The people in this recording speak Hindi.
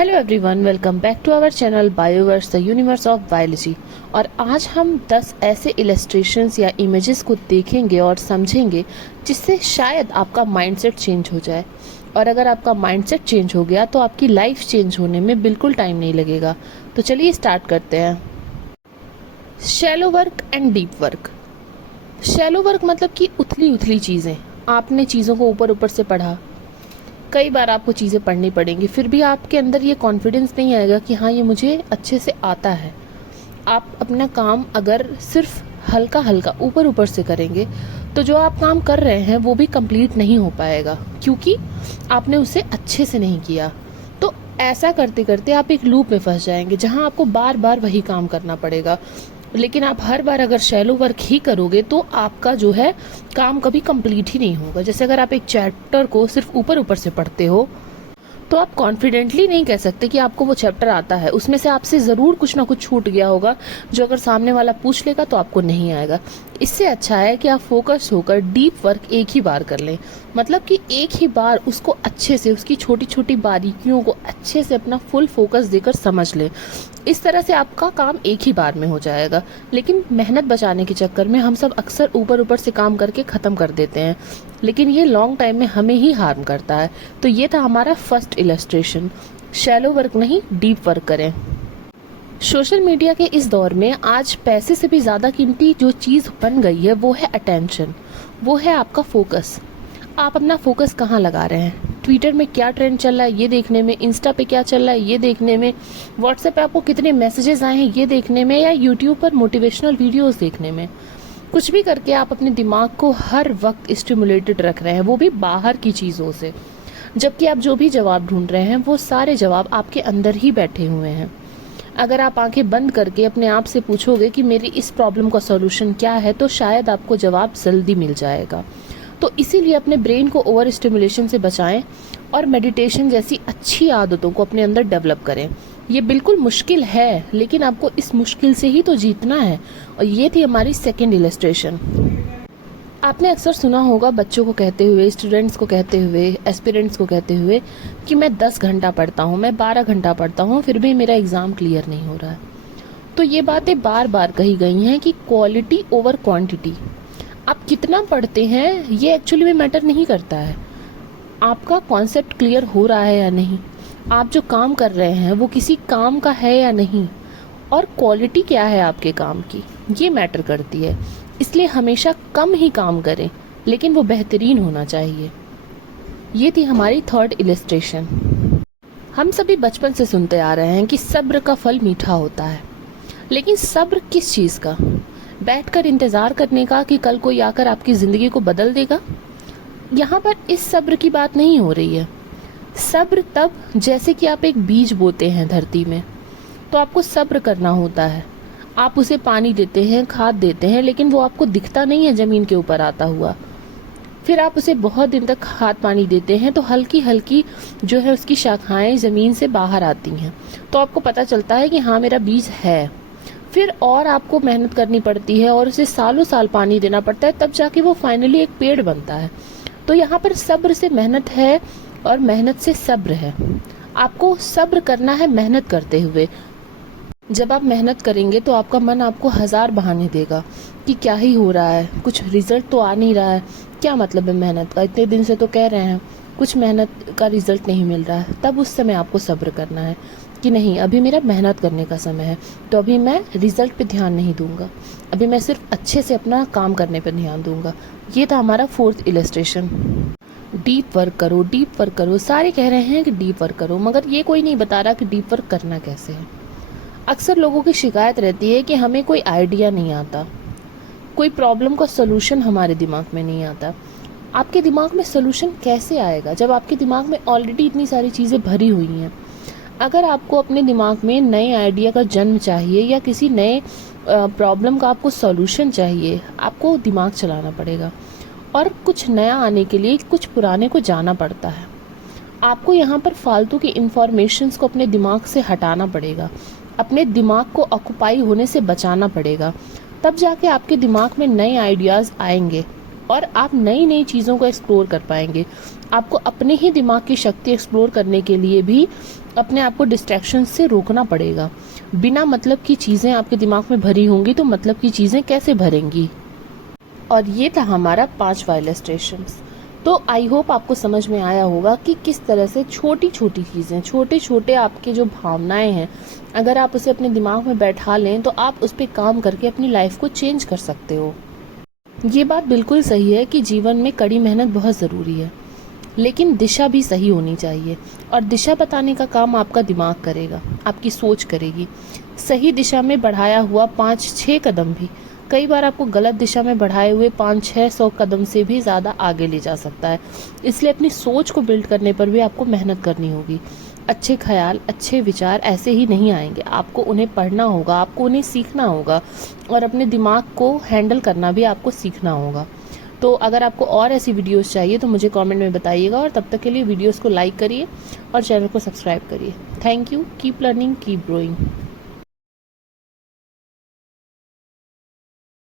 Hello everyone, welcome back to our channel Bioverse the universe of biology. और आज हम 10 ऐसे इलस्ट्रेशंस या इमेजेस को देखेंगे और समझेंगे जिससे शायद आपका माइंडसेट चेंज हो जाए। और अगर आपका माइंडसेट चेंज हो गया तो आपकी लाइफ चेंज होने में बिल्कुल टाइम नहीं लगेगा। तो चलिए स्टार्ट करते हैं। Shallow work and deep work. Shallow work मतलब कि उथली उथली चीज़ें। आपने चीज़ों को ऊपर ऊपर से पढ़ा, कई बार आपको चीज़ें पढ़नी पड़ेंगी, फिर भी आपके अंदर ये कॉन्फिडेंस नहीं आएगा कि हाँ ये मुझे अच्छे से आता है। आप अपना काम अगर सिर्फ हल्का हल्का ऊपर ऊपर से करेंगे तो जो आप काम कर रहे हैं वो भी कंप्लीट नहीं हो पाएगा, क्योंकि आपने उसे अच्छे से नहीं किया। तो ऐसा करते करते आप एक लूप में फंस जाएंगे जहाँ आपको बार बार वही काम करना पड़ेगा। लेकिन आप हर बार अगर शैलो वर्क ही करोगे तो आपका जो है काम कभी कंप्लीट ही नहीं होगा। जैसे अगर आप एक चैप्टर को सिर्फ ऊपर ऊपर से पढ़ते हो तो आप कॉन्फिडेंटली नहीं कह सकते कि आपको वो चैप्टर आता है। उसमें से आपसे ज़रूर कुछ ना कुछ छूट गया होगा जो अगर सामने वाला पूछ लेगा तो आपको नहीं आएगा। इससे अच्छा है कि आप फोकस होकर डीप वर्क एक ही बार कर लें। मतलब कि एक ही बार उसको अच्छे से, उसकी छोटी छोटी बारीकियों को अच्छे से अपना फुल फोकस देकर समझ लें। इस तरह से आपका काम एक ही बार में हो जाएगा। लेकिन मेहनत बचाने के चक्कर में हम सब अक्सर ऊपर ऊपर से काम करके ख़त्म कर देते हैं, लेकिन ये लॉन्ग टाइम में हमें ही हार्म करता है। तो ये था हमारा फर्स्ट इलस्ट्रेशन। शैलो वर्क नहीं, डीप वर्क करें। सोशल मीडिया के इस दौर में आज पैसे से भी ज़्यादा कीमती जो चीज़ बन गई है वो है अटेंशन, वो है आपका फोकस। आप अपना फोकस कहाँ लगा रहे हैं? ट्विटर में क्या ट्रेंड चल रहा है ये देखने में, इंस्टा पे क्या चल रहा है ये देखने में, व्हाट्सएप पे आपको कितने मैसेजेस आए हैं ये देखने में, या यूट्यूब पर मोटिवेशनल वीडियोस देखने में। कुछ भी करके आप अपने दिमाग को हर वक्त स्टिमुलेटेड रख रहे हैं, वो भी बाहर की चीज़ों से। जबकि आप जो भी जवाब ढूंढ रहे हैं वो सारे जवाब आपके अंदर ही बैठे हुए हैं। अगर आप आंखें बंद करके अपने आप से पूछोगे कि मेरी इस प्रॉब्लम का सॉल्यूशन क्या है, तो शायद आपको जवाब जल्दी मिल जाएगा। तो इसीलिए अपने ब्रेन को ओवर स्टिमुलेशन से बचाएं और मेडिटेशन जैसी अच्छी आदतों को अपने अंदर डेवलप करें। ये बिल्कुल मुश्किल है, लेकिन आपको इस मुश्किल से ही तो जीतना है। और ये थी हमारी सेकेंड इलस्ट्रेशन। आपने अक्सर सुना होगा बच्चों को कहते हुए, स्टूडेंट्स को कहते हुए, एस्पिरेंट्स को कहते हुए कि मैं 10 घंटा पढ़ता हूँ, मैं 12 घंटा पढ़ता हूँ, फिर भी मेरा एग्ज़ाम क्लियर नहीं हो रहा है। तो ये बातें बार बार कही गई हैं कि क्वालिटी ओवर क्वांटिटी। आप कितना पढ़ते हैं ये एक्चुअली में मैटर नहीं करता है। आपका कॉन्सेप्ट क्लियर हो रहा है या नहीं, आप जो काम कर रहे हैं वो किसी काम का है या नहीं, और क्वालिटी क्या है आपके काम की, ये मैटर करती है। इसलिए हमेशा कम ही काम करें, लेकिन वो बेहतरीन होना चाहिए। ये थी हमारी थर्ड इलस्ट्रेशन। हम सभी बचपन से सुनते आ रहे हैं कि सब्र का फल मीठा होता है, लेकिन सब्र किस चीज़ का? बैठकर इंतज़ार करने का कि कल कोई आकर आपकी ज़िंदगी को बदल देगा? यहाँ पर इस सब्र की बात नहीं हो रही है। सब्र तब, जैसे कि आप एक बीज बोते हैं धरती में, तो आपको सब्र करना होता है। आप उसे पानी देते हैं, खाद देते हैं, लेकिन वो आपको दिखता नहीं है ज़मीन के ऊपर आता हुआ। फिर आप उसे बहुत दिन तक खाद पानी देते हैं तो हल्की हल्की जो है उसकी शाखाएं ज़मीन से बाहर आती हैं, तो आपको पता चलता है कि हाँ मेरा बीज है। फिर और आपको मेहनत करनी पड़ती है और उसे सालों साल पानी देना पड़ता है, तब जाके वो फाइनली एक पेड़ बनता है। तो यहाँ पर सब्र से मेहनत है और मेहनत से सब्र है। आपको सब्र करना है मेहनत करते हुए। जब आप मेहनत करेंगे तो आपका मन आपको 1000 बहाने देगा कि क्या ही हो रहा है, कुछ रिजल्ट तो आ नहीं रहा है, क्या मतलब है मेहनत का, इतने दिन से तो कह रहे हैं कुछ मेहनत का रिजल्ट नहीं मिल रहा है। तब उस समय आपको सब्र करना है कि नहीं, अभी मेरा मेहनत करने का समय है, तो अभी मैं रिजल्ट पे ध्यान नहीं दूंगा, अभी मैं सिर्फ अच्छे से अपना काम करने पर ध्यान दूंगा। ये था हमारा फोर्थ इलस्ट्रेशन। डीप वर्क करो, डीप वर्क करो। सारे कह रहे हैं कि डीप वर्क करो, मगर ये कोई नहीं बता रहा कि डीप वर्क करना कैसे है। अक्सर लोगों की शिकायत रहती है कि हमें कोई आइडिया नहीं आता, कोई प्रॉब्लम का सलूशन हमारे दिमाग में नहीं आता। आपके दिमाग में सलूशन कैसे आएगा जब आपके दिमाग में ऑलरेडी इतनी सारी चीज़ें भरी हुई हैं? अगर आपको अपने दिमाग में नए आइडिया का जन्म चाहिए या किसी नए प्रॉब्लम का आपको सॉल्यूशन चाहिए, आपको दिमाग चलाना पड़ेगा। और कुछ नया आने के लिए कुछ पुराने को जाना पड़ता है। आपको यहाँ पर फालतू की इंफॉर्मेशंस को अपने दिमाग से हटाना पड़ेगा, अपने दिमाग को ऑक्युपाई होने से बचाना पड़ेगा। तब जाके आपके दिमाग में नए आइडियाज़ आएंगे और आप नई नई चीज़ों को एक्सप्लोर कर पाएंगे। आपको अपने ही दिमाग की शक्ति एक्सप्लोर करने के लिए भी अपने आप को डिस्ट्रैक्शन से रोकना पड़ेगा। बिना मतलब की चीज़ें आपके दिमाग में भरी होंगी तो मतलब की चीज़ें कैसे भरेंगी। और ये था हमारा 5वां इलस्ट्रेशंस। तो आई होप आपको समझ में आया होगा कि किस तरह से छोटी छोटी चीज़ें, छोटे छोटे आपके जो भावनाएं हैं, अगर आप उसे अपने दिमाग में बैठा लें तो आप उस पर काम करके अपनी लाइफ को चेंज कर सकते हो। ये बात बिल्कुल सही है कि जीवन में कड़ी मेहनत बहुत ज़रूरी है, लेकिन दिशा भी सही होनी चाहिए। और दिशा बताने का काम आपका दिमाग करेगा, आपकी सोच करेगी। सही दिशा में बढ़ाया हुआ 5-6 कदम भी कई बार आपको गलत दिशा में बढ़ाए हुए 500-600 कदम से भी ज़्यादा आगे ले जा सकता है। इसलिए अपनी सोच को बिल्ड करने पर भी आपको मेहनत करनी होगी। अच्छे ख्याल, अच्छे विचार ऐसे ही नहीं आएंगे, आपको उन्हें पढ़ना होगा, आपको उन्हें सीखना होगा और अपने दिमाग को हैंडल करना भी आपको सीखना होगा। तो अगर आपको और ऐसी वीडियोस चाहिए तो मुझे कमेंट में बताइएगा, और तब तक के लिए वीडियोस को लाइक करिए और चैनल को सब्सक्राइब करिए। Thank you. Keep learning, keep growing.